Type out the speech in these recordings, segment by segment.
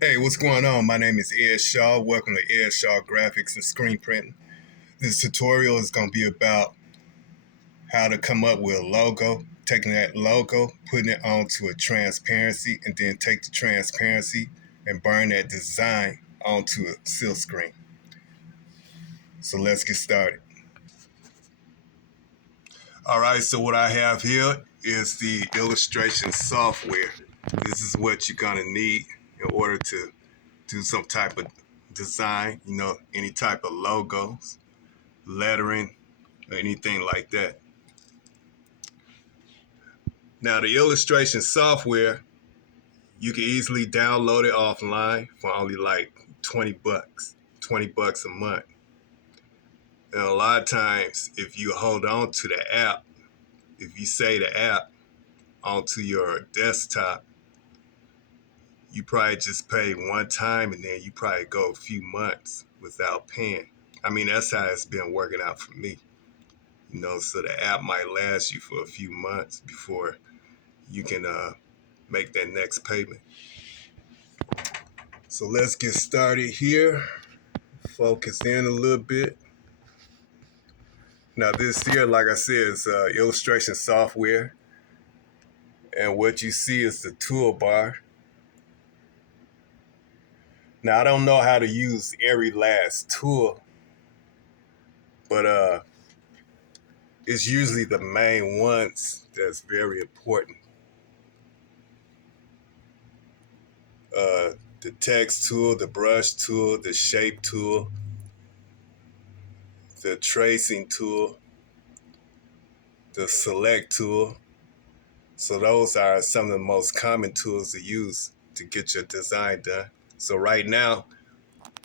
Hey, what's going on? My name is Ed Shaw. Welcome to Ed Shaw Graphics and Screen Printing. This tutorial is going to be about how to come up with a logo, taking that logo, putting it onto a transparency, and then take the transparency and burn that design onto a silk screen. So let's get started. All right, so what I have here is the illustration software. This is what you're going to need in order to do some type of design, any type of logos, lettering, or anything like that. Now, the illustration software, you can easily download it offline for only like 20 bucks, 20 bucks a month. And a lot of times, if you hold on to the app, if you say the app onto your desktop, you probably just pay one time and then you probably go a few months without paying. I mean, that's how it's been working out for me. So the app might last you for a few months before you can make that next payment. So let's get started here. Focus in a little bit. Now this here, like I said, is illustration software. And what you see is the toolbar. Now I don't know how to use every last tool, but it's usually the main ones that's very important. The text tool, the brush tool, the shape tool, the tracing tool, the select tool. So those are some of the most common tools to use to get your design done. So right now,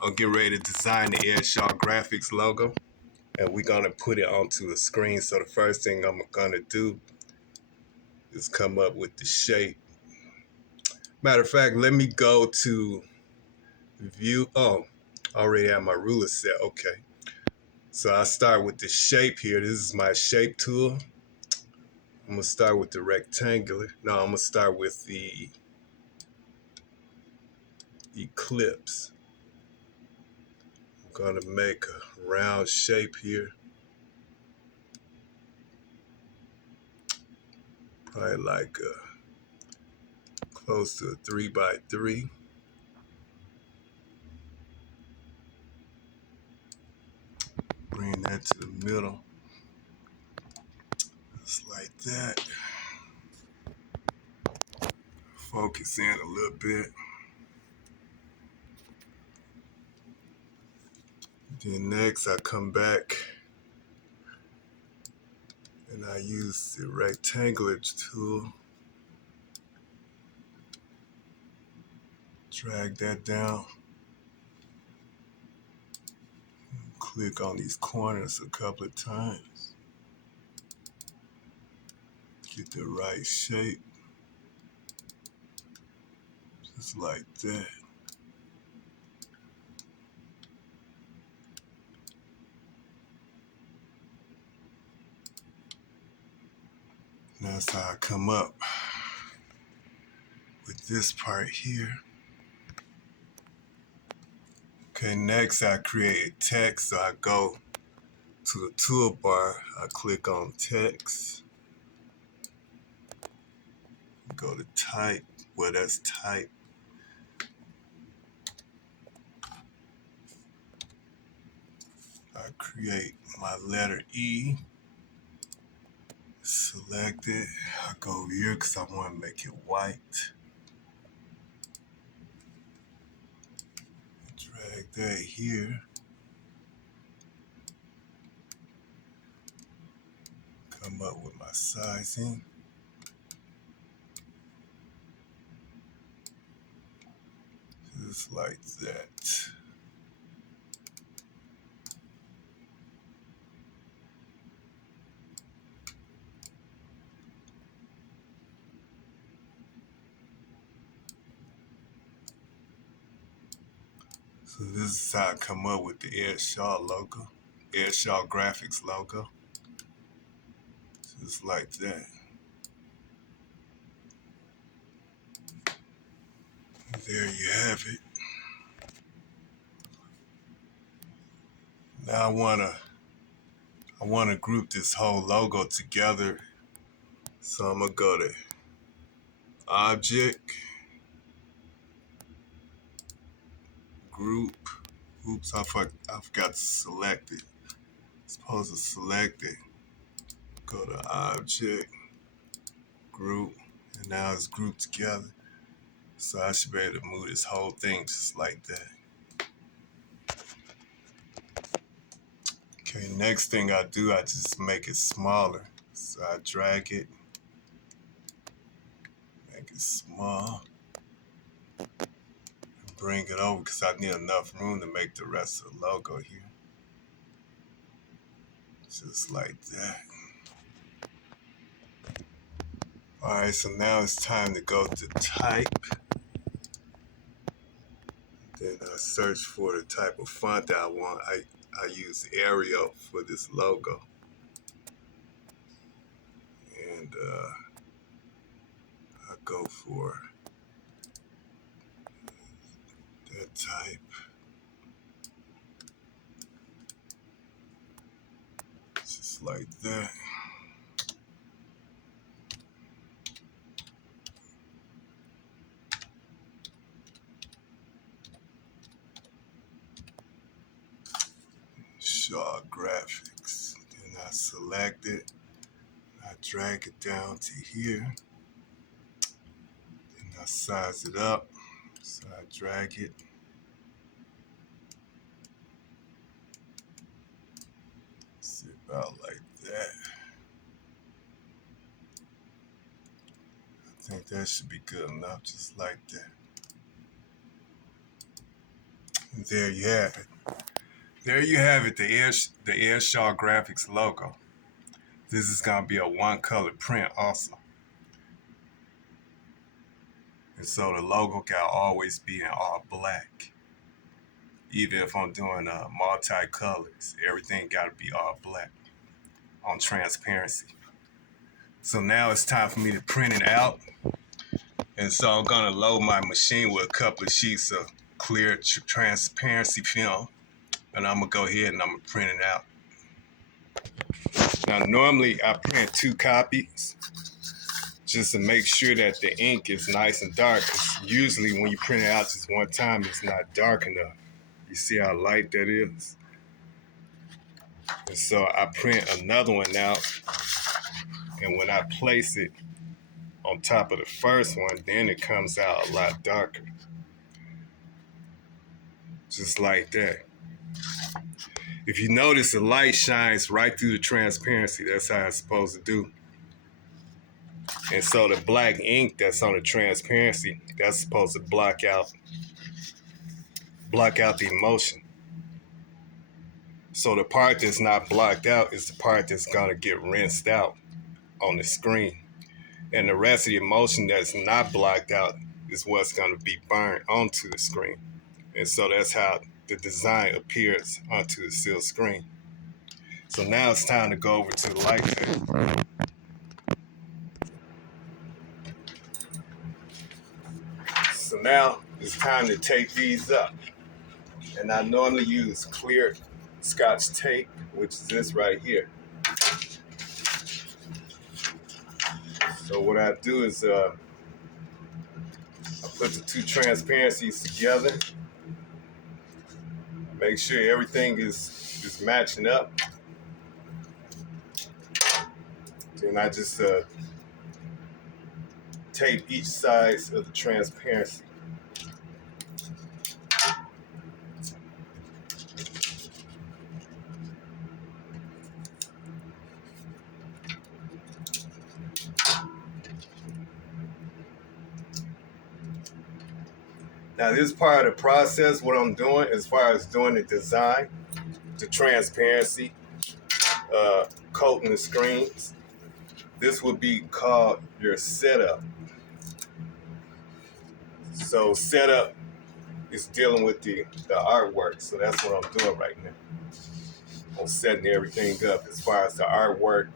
I'm getting ready to design the Ed Shaw Graphics logo, and we're gonna put it onto a screen. So the first thing I'm gonna do is come up with the shape. Matter of fact, let me go to view. Oh, I already have my ruler set. Okay. So I start with the shape here. This is my shape tool. I'm gonna start with the rectangular. No, I'm gonna start with the ellipse. I'm gonna make a round shape here. Probably like close to a 3x3. Bring that to the middle. Just like that. Focus in a little bit. Then next I come back and I use the rectangular tool. Drag that down. Click on these corners a couple of times. Get the right shape. Just like that. And that's how I come up with this part here. Okay, next I create text. So I go to the toolbar, I click on text, go to type, well that's type. I create my letter E, select it, I go over here because I want to make it white. Drag that here. Come up with my sizing. Just like that. So this is how I come up with the Ed Shaw logo, Ed Shaw Graphics logo. Just like that. There you have it. Now I wanna group this whole logo together. So I'm gonna go to Object, Group. Oops, I forgot to select it. Supposed to select it. Go to Object, Group, and now it's grouped together. So I should be able to move this whole thing just like that. Okay, next thing I do, I just make it smaller. So I drag it, make it small, and bring it over because I need enough room to make the rest of the logo here. Just like that. All right, so now it's time to go to type. Then I search for the type of font that I want. I use Arial for this logo. And I go for that type. Just like that. Shaw Graphics. Then I select it. I drag it down to here. Then I size it up. So I drag it. It's about like that. I think that should be good enough, just like that. And there you have it. There you have it, the Airshaw Graphics logo. This is gonna be a one-color print also. And so the logo can always be in all black. Even if I'm doing multi-colors, everything gotta be all black on transparency. So now it's time for me to print it out. And so I'm gonna load my machine with a couple of sheets of clear transparency film. And I'm gonna go ahead and I'm gonna print it out. Now normally I print 2 copies just to make sure that the ink is nice and dark, because usually when you print it out just one time, it's not dark enough. You see how light that is? And so I print another one out, and when I place it on top of the first one, then it comes out a lot darker. Just like that. If you notice, the light shines right through the transparency. That's how it's supposed to do. And so the black ink that's on the transparency, that's supposed to block out the emotion. So the part that's not blocked out is the part that's gonna get rinsed out on the screen. And the rest of the emotion that's not blocked out is what's gonna be burned onto the screen. And so that's how the design appears onto the sealed screen. So now it's time to go over to the light table. So now it's time to tape these up. And I normally use clear Scotch tape, which is this right here. So what I do is I put the 2 transparencies together, make sure everything is matching up. Then I just tape each side of the transparency. Now this part of the process, what I'm doing as far as doing the design, the transparency, coating the screens, this would be called your setup. So setup is dealing with the artwork. So that's what I'm doing right now. I'm setting everything up as far as the artwork,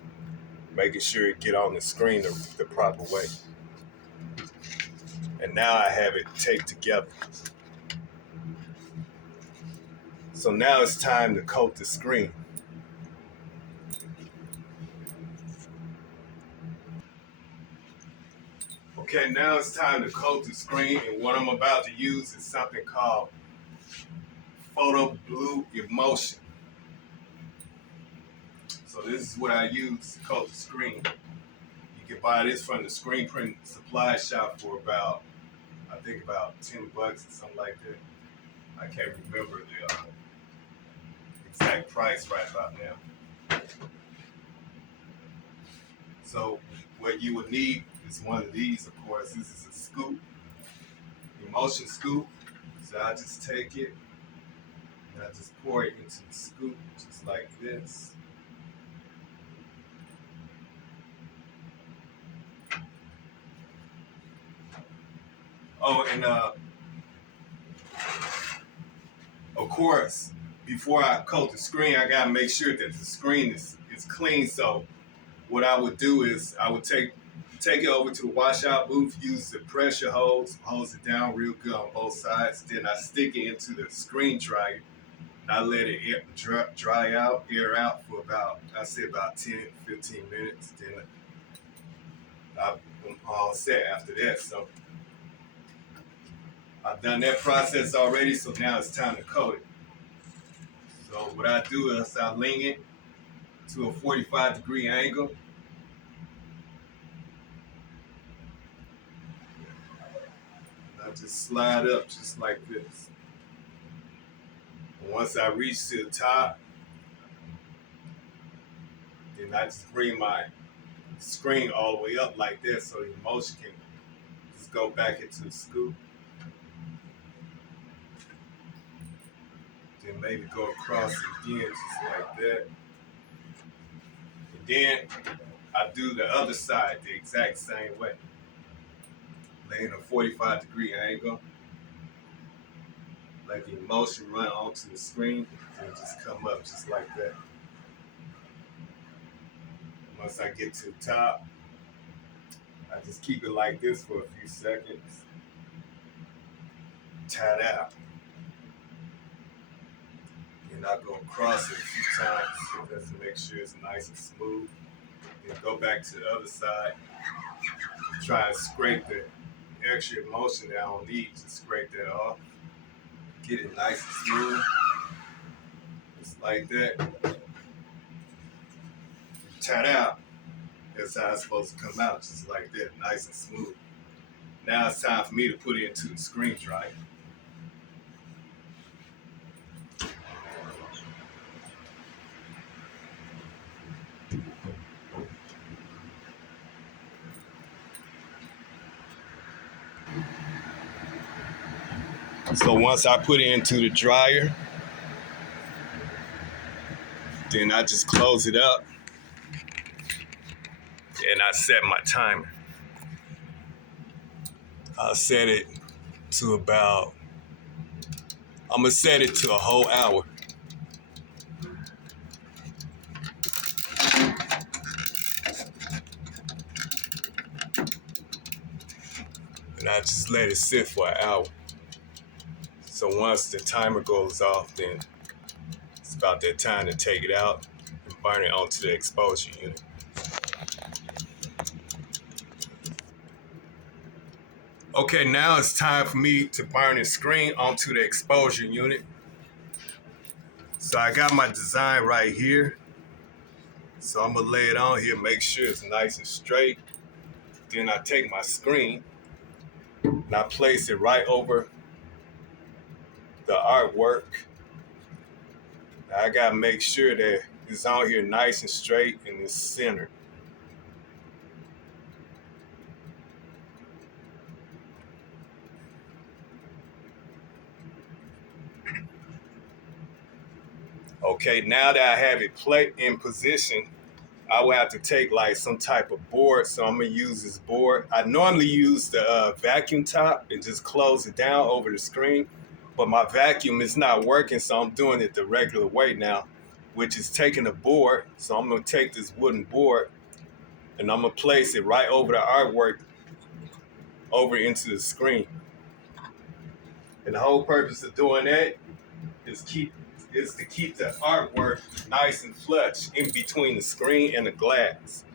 making sure it get on the screen the proper way. And now I have it taped together. So now it's time to coat the screen. Okay, now it's time to coat the screen, and what I'm about to use is something called Photo Blue Emulsion. So this is what I use to coat the screen. You can buy this from the screen print supply shop for about, I think about $10 or something like that. I can't remember the exact price right about now. So what you would need is one of these, of course. This is a scoop, emulsion scoop. So I just take it and I just pour it into the scoop just like this. Oh, and of course, before I coat the screen, I gotta make sure that the screen is clean. So what I would do is I would take it over to the washout booth, use the pressure hose it down real good on both sides. Then I stick it into the screen dryer. And I let it dry out, air out for about, I say about 10, 15 minutes. Then I'm all set after that. So I've done that process already, so now it's time to coat it. So what I do is I lean it to a 45-degree angle. I just slide up just like this. And once I reach to the top, then I just bring my screen all the way up like this so the emulsion can just go back into the scoop. Then maybe go across it again just like that. And then I do the other side the exact same way. Laying a 45-degree angle. Let the emulsion run onto the screen and just come up just like that. Once I get to the top, I just keep it like this for a few seconds. Tie it out. And I go across it a few times just to make sure it's nice and smooth. Then go back to the other side. Try and scrape the extra emulsion that I don't need. Just scrape that off. Get it nice and smooth. Just like that. Tie it out. That's how it's supposed to come out. Just like that. Nice and smooth. Now it's time for me to put it into the screen dryer. So once I put it into the dryer, then I just close it up and I set my timer. I'll set it to about, I'm gonna set it to a whole hour. And I just let it sit for an hour. So once the timer goes off, then it's about that time to take it out and burn it onto the exposure unit. Okay, now it's time for me to burn the screen onto the exposure unit. So I got my design right here. So I'm gonna lay it on here, make sure it's nice and straight. Then I take my screen and I place it right over the artwork. I gotta make sure that it's on here nice and straight and it's centered. Okay, now that I have it in position, I will have to take like some type of board. So I'm gonna use this board. I normally use the vacuum top and just close it down over the screen, but my vacuum is not working, so I'm doing it the regular way now, which is taking a board. So I'm gonna take this wooden board and I'm gonna place it right over the artwork over into the screen. And the whole purpose of doing that is to keep the artwork nice and flush in between the screen and the glass.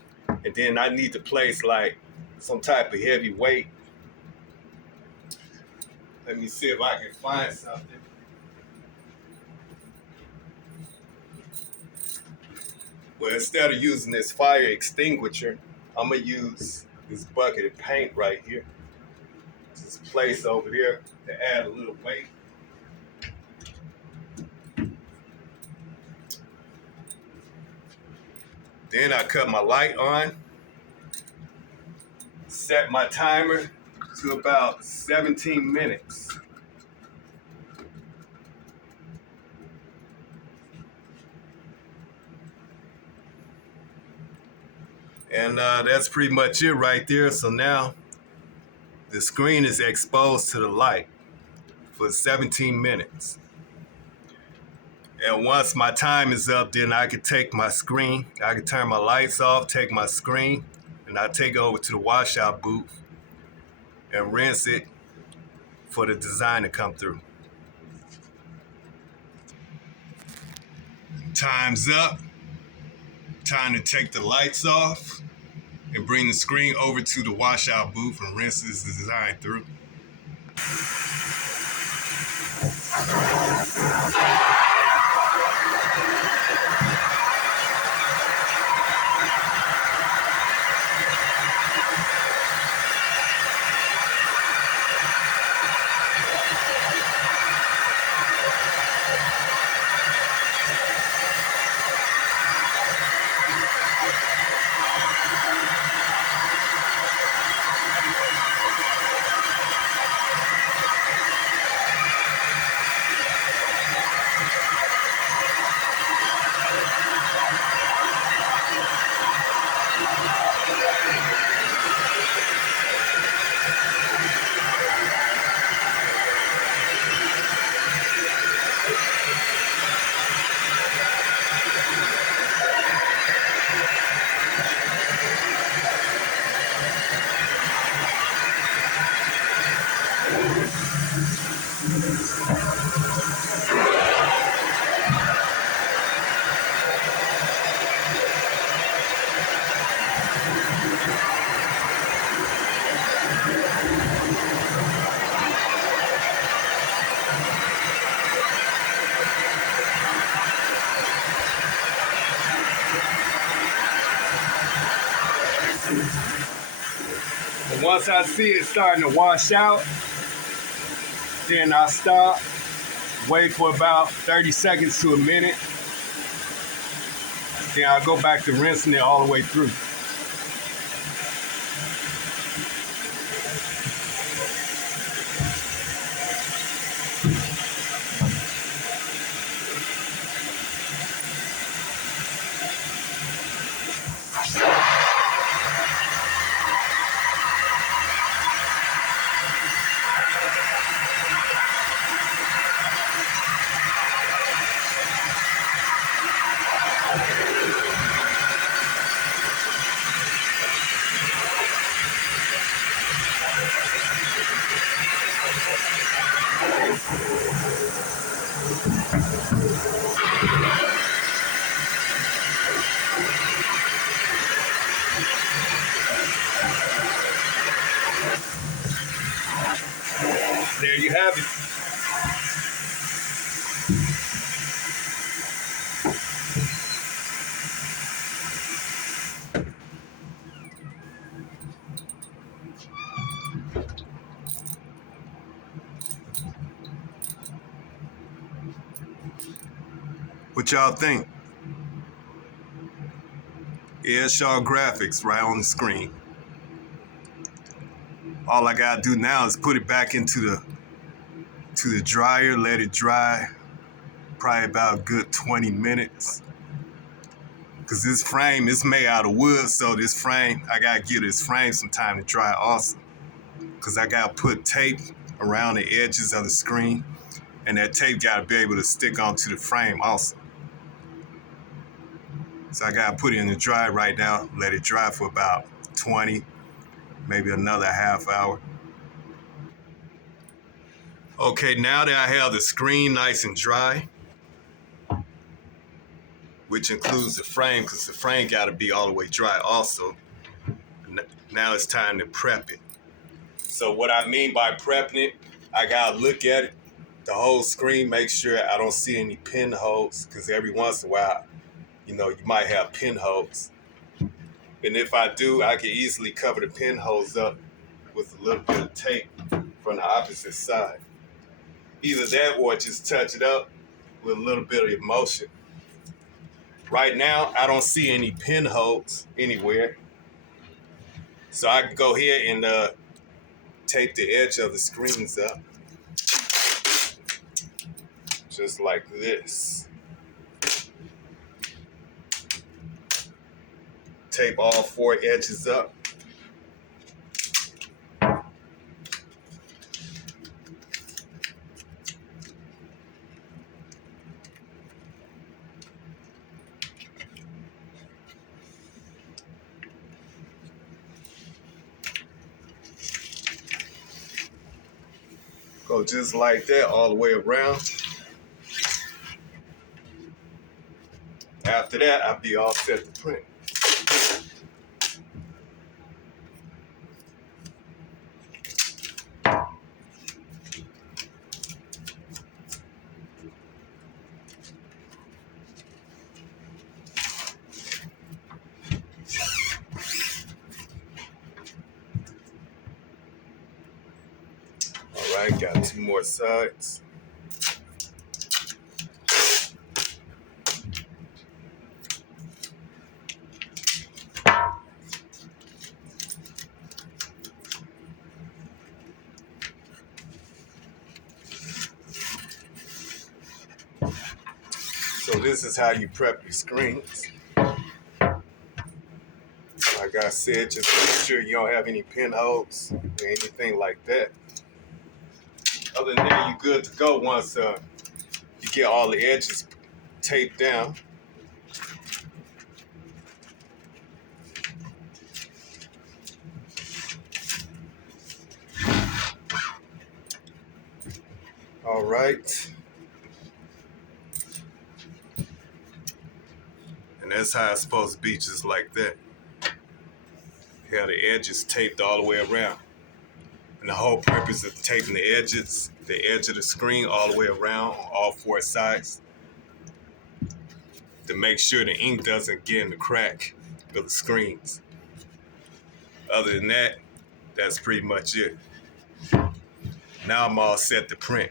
And then I need to place like some type of heavy weight. Let me see if I can find something. Well, instead of using this fire extinguisher, I'm gonna use this bucket of paint right here. Just place over there to add a little weight. Then I cut my light on, set my timer to about 17 minutes. And that's pretty much it right there. So now the screen is exposed to the light for 17 minutes. And once my time is up, then I could take my screen, I could turn my lights off, take my screen, and I take it over to the washout booth and rinse it for the design to come through. Time's up. Time to take the lights off and bring the screen over to the washout booth and rinse this design through. And once I see it starting to wash out, then I stop, wait for about 30 seconds to a minute. Then I'll go back to rinsing it all the way through. There you have it. What y'all think? Yeah, Shaw Graphics right on the screen. All I gotta do now is put it back into the dryer, let it dry, probably about a good 20 minutes. Cause this frame is made out of wood, so this frame, I gotta give this frame some time to dry also. Cause I gotta put tape around the edges of the screen, and that tape gotta be able to stick onto the frame also. So I gotta put it in the dry right now, let it dry for about 20, maybe another half hour. Okay, now that I have the screen nice and dry, which includes the frame, because the frame got to be all the way dry also. Now it's time to prep it. So what I mean by prepping it, I gotta look at it, the whole screen, make sure I don't see any pinholes, because every once in a while, you might have pinholes. And if I do, I can easily cover the pinholes up with a little bit of tape from the opposite side. Either that or just touch it up with a little bit of emotion. Right now, I don't see any pinholes anywhere. So I can go here and tape the edge of the screens up. Just like this. Tape all 4 edges up. Go just like that all the way around. After that, I'll be all set to print. All right, got 2 more sides. So this is how you prep your screens. Like I said, just make sure you don't have any pinholes or anything like that. Other than that, you're good to go once you get all the edges taped down. All right. And that's how it's supposed to be, just like that. Have the edges taped all the way around. And the whole purpose of taping the edges, the edge of the screen all the way around, all 4 sides, to make sure the ink doesn't get in the crack of the screens. Other than that, that's pretty much it. Now I'm all set to print.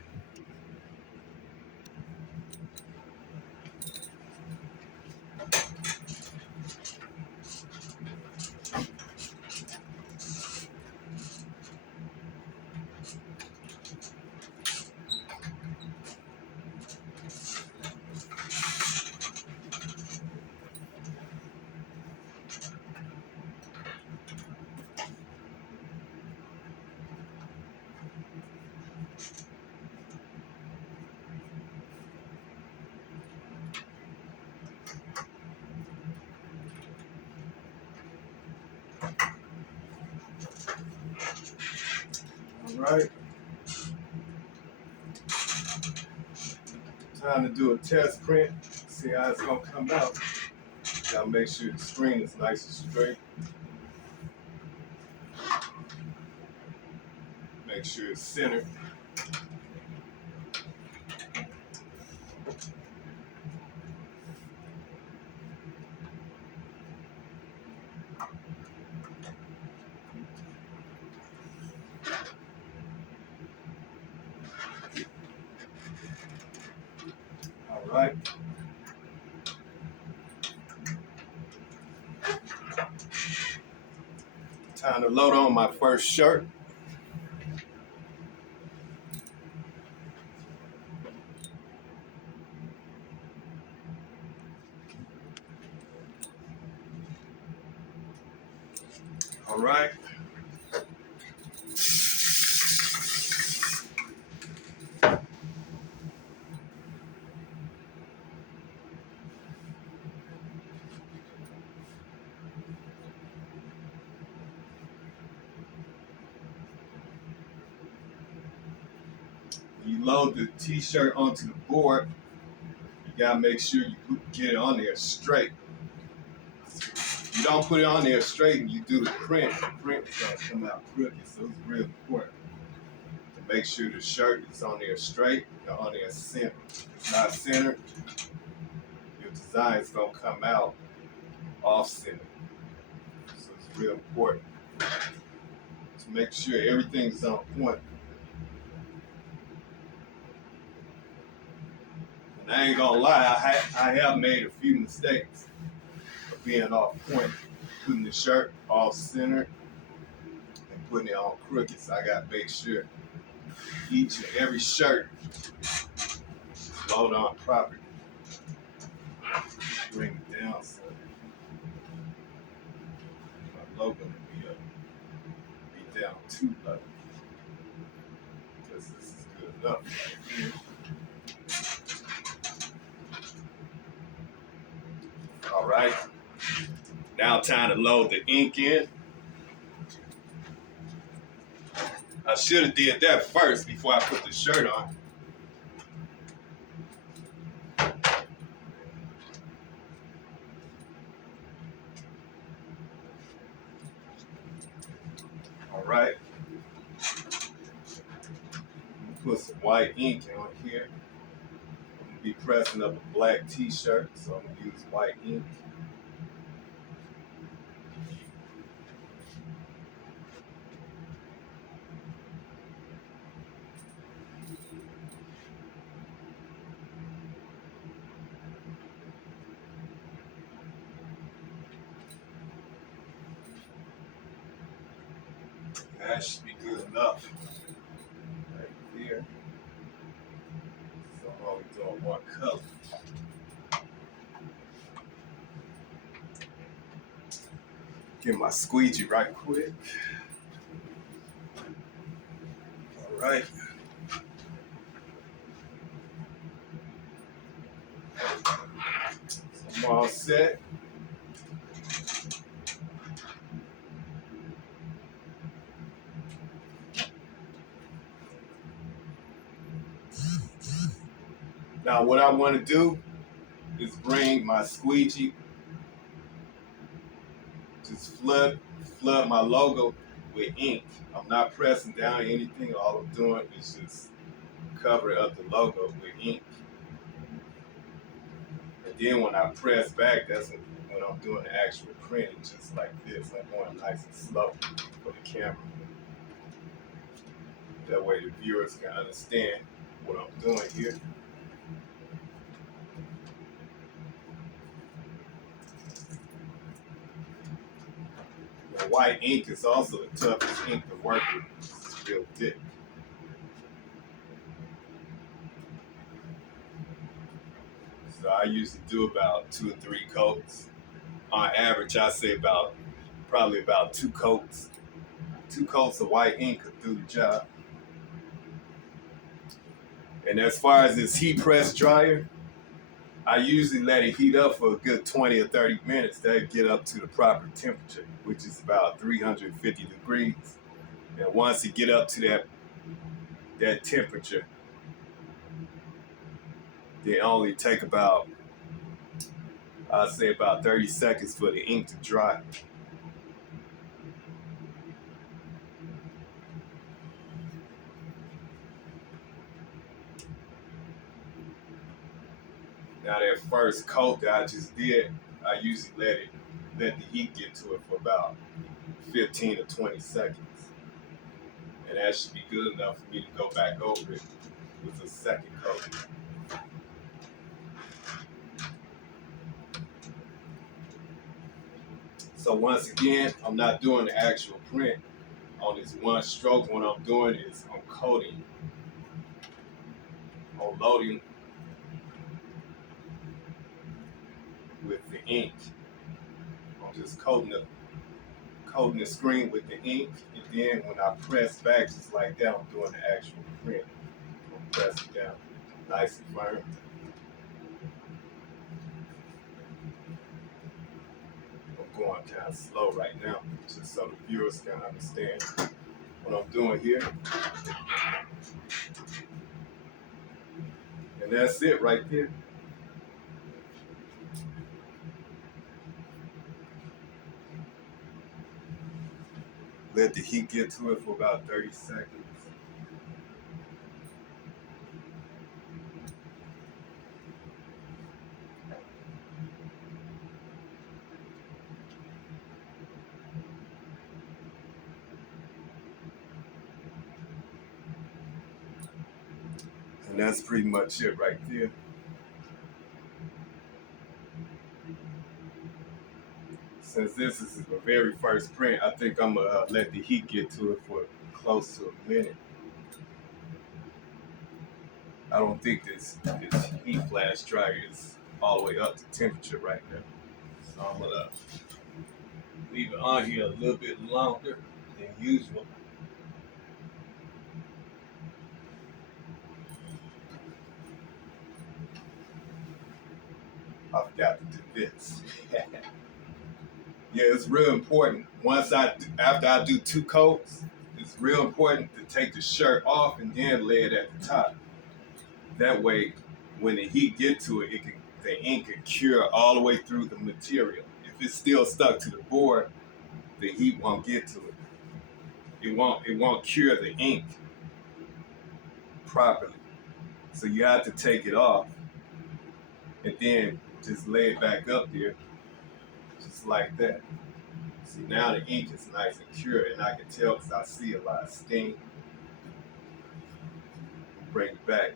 All right. Time to do a test print, see how it's gonna come out. Gotta make sure the screen is nice and straight. Make sure it's centered. All right. Time to load on my first shirt. All right. You load the t-shirt onto the board, you gotta make sure you get it on there straight. You don't put it on there straight and you do the print is gonna come out crooked. So it's real important to make sure the shirt is on there straight and on there centered. If it's not centered, your design is gonna come out off center. So it's real important to make sure everything's on point. And I ain't gonna lie, I have made a few mistakes of being off point, putting the shirt off center and putting it on crooked. So I gotta make sure each and every shirt is loaded on properly. Bring it down so my logo will be down too low. Because this is good enough right here. All right. Now time to load the ink in. I should have did that first before I put the shirt on. All right. Put some white ink on here. I'm gonna be pressing up a black t-shirt, so I'm gonna use white ink. That should be good enough. Right here. So I'm only doing one color. Get my squeegee right quick. All right. So I'm all set. Now what I want to do is bring my squeegee, just flood my logo with ink. I'm not pressing down anything. All I'm doing is just covering up the logo with ink. And then when I press back, that's when I'm doing the actual printing, just like this. I'm going nice and slow for the camera. That way the viewers can understand what I'm doing here. The white ink is also the toughest ink to work with. It's real thick. So I usually do about 2 or 3 coats. On average, I say probably about 2 coats. 2 coats of white ink could do the job. And as far as this heat press dryer, I usually let it heat up for a good 20 or 30 minutes. That'll get up to the proper temperature, which is about 350 degrees. And once it get up to that temperature, they only take about, I'd say about 30 seconds for the ink to dry. Now that first coat that I just did, I usually let the heat get to it for about 15 to 20 seconds. And that should be good enough for me to go back over it with a second coat. So once again, I'm not doing the actual print on this one stroke. What I'm doing is I'm coating, I'm loading with the ink. I'm just coating the screen with the ink, and then when I press back just like that, I'm doing the actual print. I'm pressing down nice and firm. I'm going kind of slow right now, just so the viewers can understand what I'm doing here. And that's it right there. Let the heat get to it for about 30 seconds. And that's pretty much it right there. Since this is the very first print, I think I'm gonna let the heat get to it for close to a minute. I don't think this heat flash dryer is all the way up to temperature right now. So I'm gonna leave it on here a little bit longer than usual. I forgot to do this. Yeah, it's real important. After I do 2 coats, it's real important to take the shirt off and then lay it at the top. That way, when the heat get to it, the ink can cure all the way through the material. If it's still stuck to the board, the heat won't get to it. It won't cure the ink properly. So you have to take it off and then just lay it back up there, just like that. See, now the ink is nice and pure, and I can tell because I see a lot of stain. Bring it back.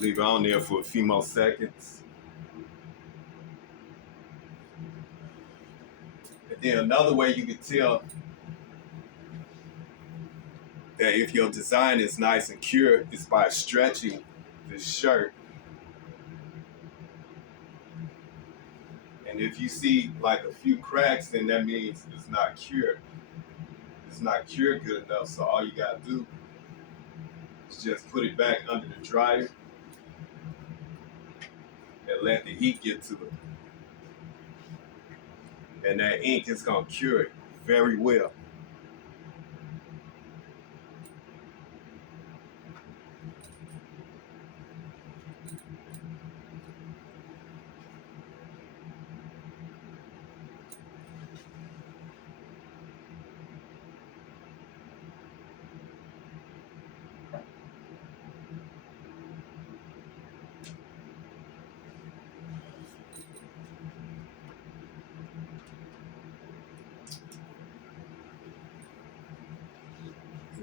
Leave it on there for a few more seconds. And then another way you can tell that if your design is nice and pure is by stretching the shirt. And if you see like a few cracks, then that means it's not cured. It's not cured good enough. So all you gotta do is just put it back under the dryer and let the heat get to it. And that ink is gonna cure it very well.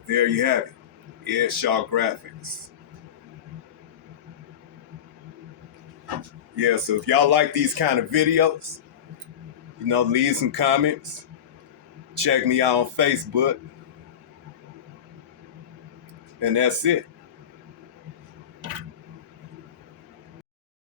There you have it. Earshot Graphics. Yeah, so if y'all like these kind of videos, leave some comments. Check me out on Facebook. And that's it.